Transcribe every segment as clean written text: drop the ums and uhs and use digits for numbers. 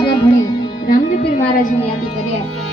આજ્ઞા ભણી રામદેવપીર મહારાજની યાદી કર્યા.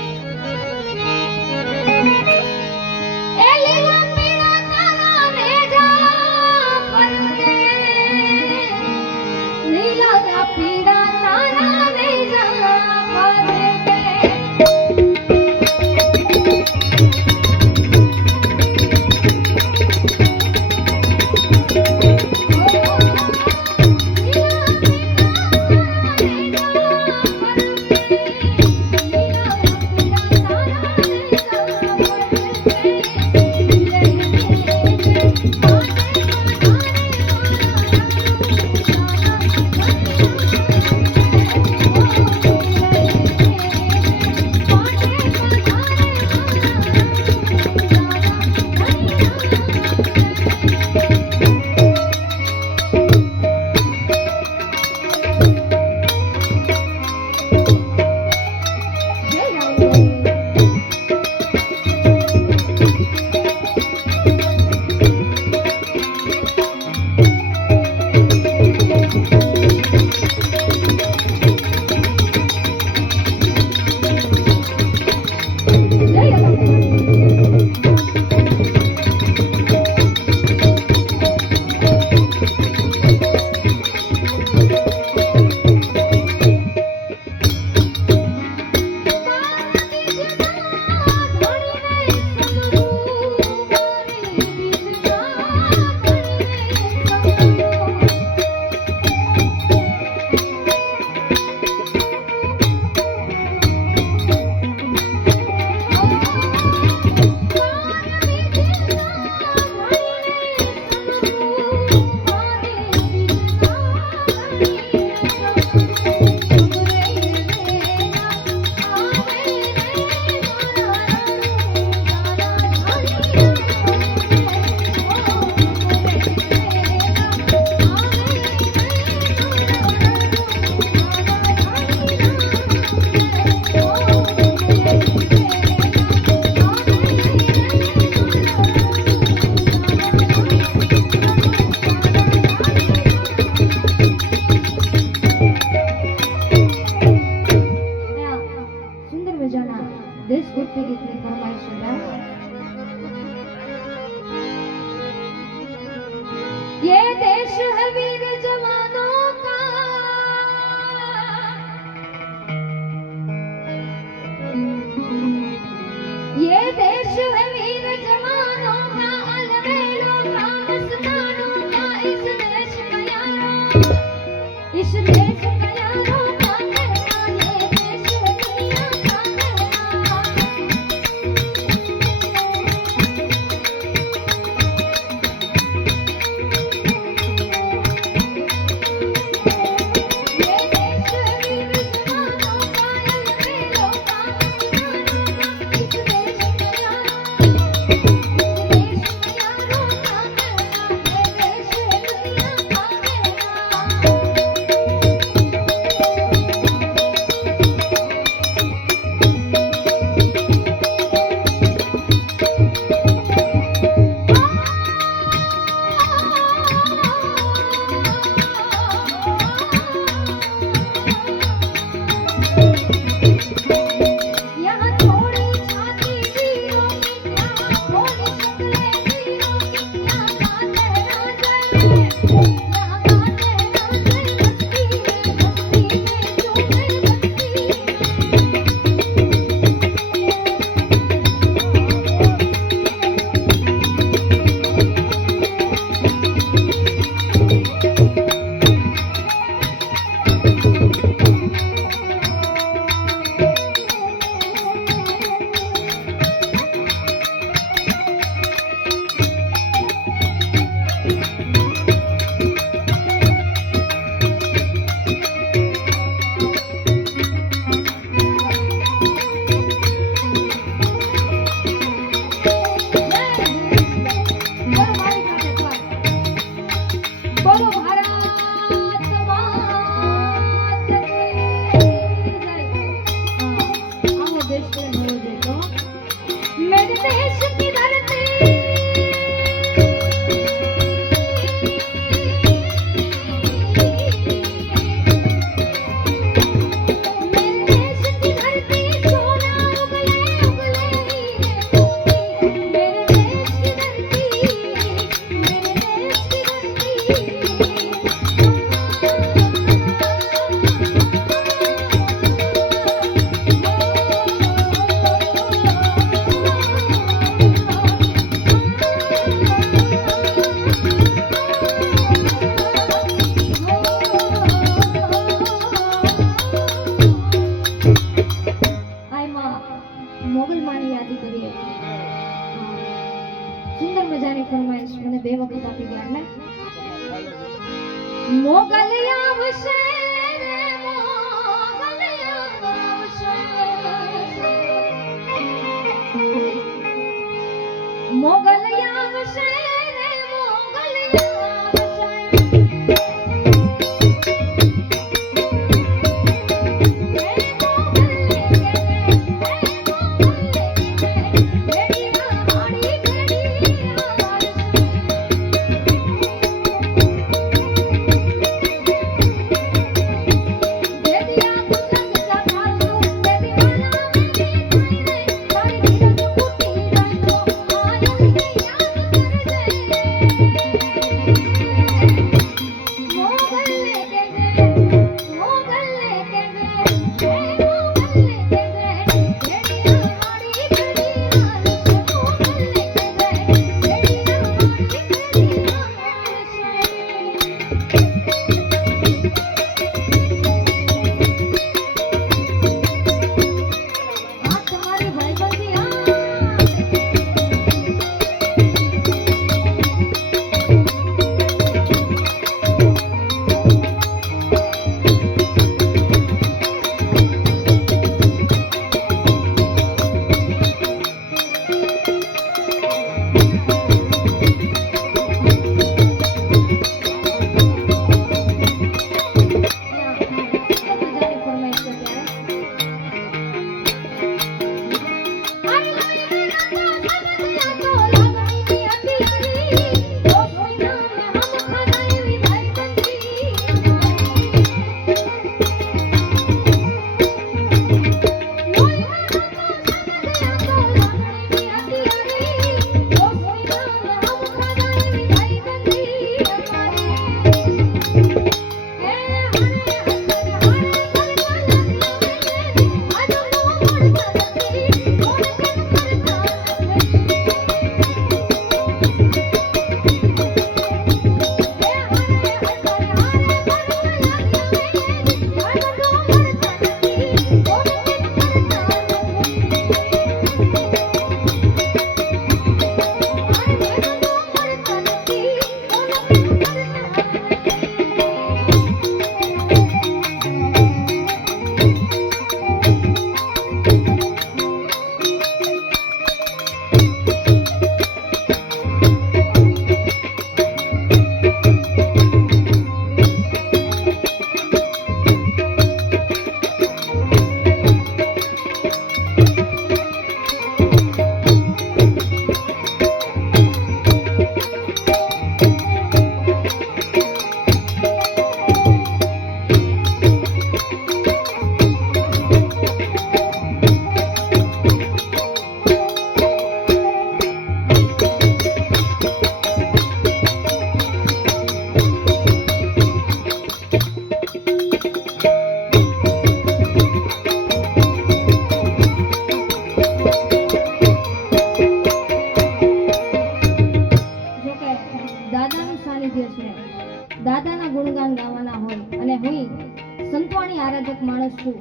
સંતવાણી આરાધક માણસ છું,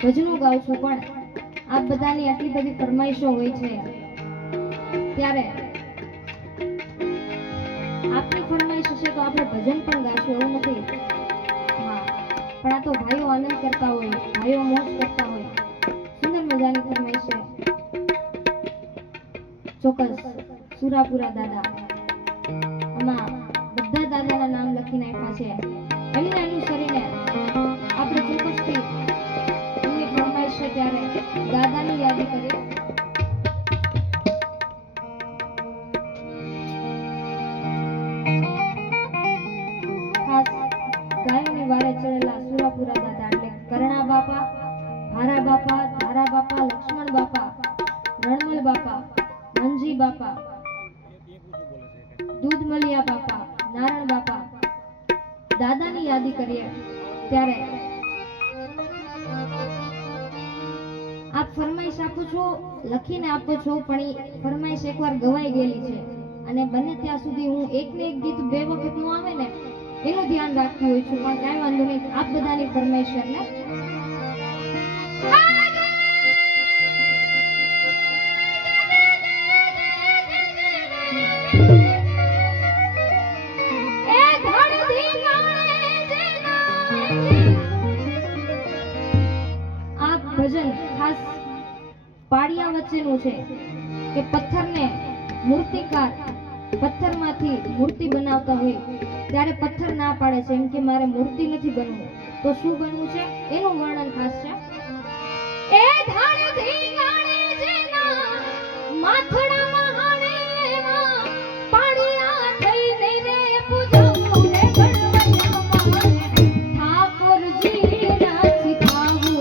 ભજનો ગાઉં છું, પણ આપ બધાની આટલી બધી ફરમાઈશો હોય છે ત્યારે આપની ફરમાઈશ હશે તો આપણે ભજન પણ ગાશું એવું નથી. હા, પણ આ તો ભાઈઓ આનંદ કરતા હોય, ભાઈઓ મોજ કરતા હોય. સુંદર મજાની ફરમાઈશ છે. ચોક્કસ સુરાપુરા દાદા, આમાં બધા દાદાના નામ લખી નાખ્યા છે. એમને અનુસરીને આપણે ચોક્કસથી એમની ફરમાઈશ છે ત્યારે દાદાની યાદી કરીએ. ખાસ ગાયોની વારે ચડેલા સુરાપુરા દાદા એટલે કરણા બાપા, ભારા બાપા, ધારા બાપા, લક્ષ્મણ બાપા, રણમલ બાપા, મંજી બાપા, દૂધમલિયા બાપા, નારાયણ બાપા, દાદાની યાદી કરીએ ત્યારે આપ ફરમાઈશ આપો છો, લખીને આપો છો, પણ એ ફરમાઈશ એકવાર ગવાઈ ગયેલી છે અને બને ત્યાં સુધી હું એકને એક ગીત બે વખત નું આવે ને એનું ધ્યાન રાખતી હોય છું. પણ કાંઈ વાંધો નહીં, આપ બધાની ફરમાઈશ એટલે ભજન ખાસ પાડિયા વચ્ચેનું છે કે પથ્થરને મૂર્તિકાર પથ્થરમાંથી મૂર્તિ બનાવતા હોય ત્યારે પથ્થર ના પાડે છે, એમ કે મારે મૂર્તિ નથી બનવું, તો શું બનવું છે એનું વર્ણન ખાસ છે. એ ધાડ ધીંગાણે જેના માથડામાં હાણેમાં પાડિયા થઈને રે પૂજાવું રે ગણવૈયા ઠાકોરજી ના શીખાવું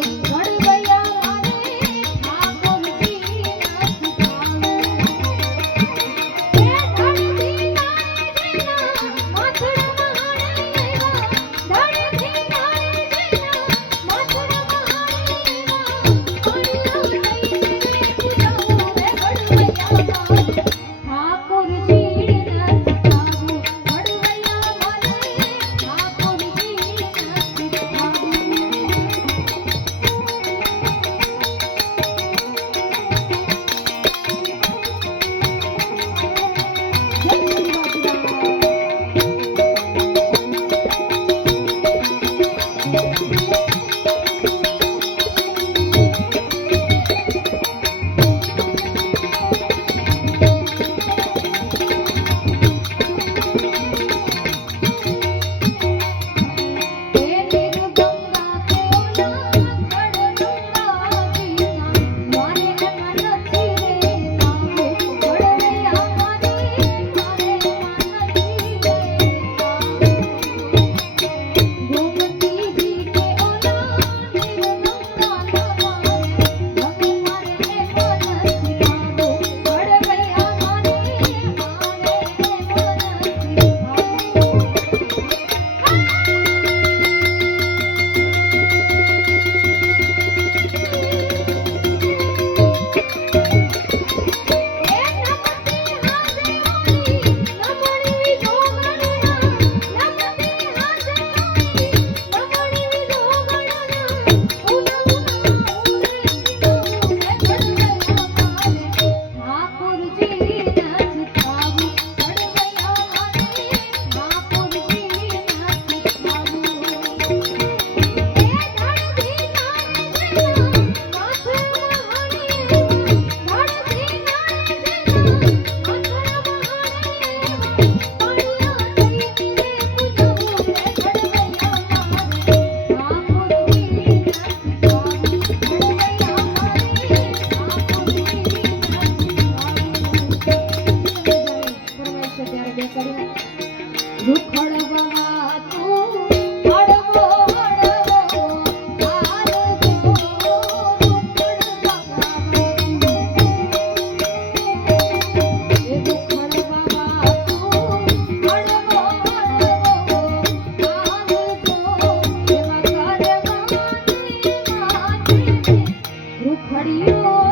રૂખડિયો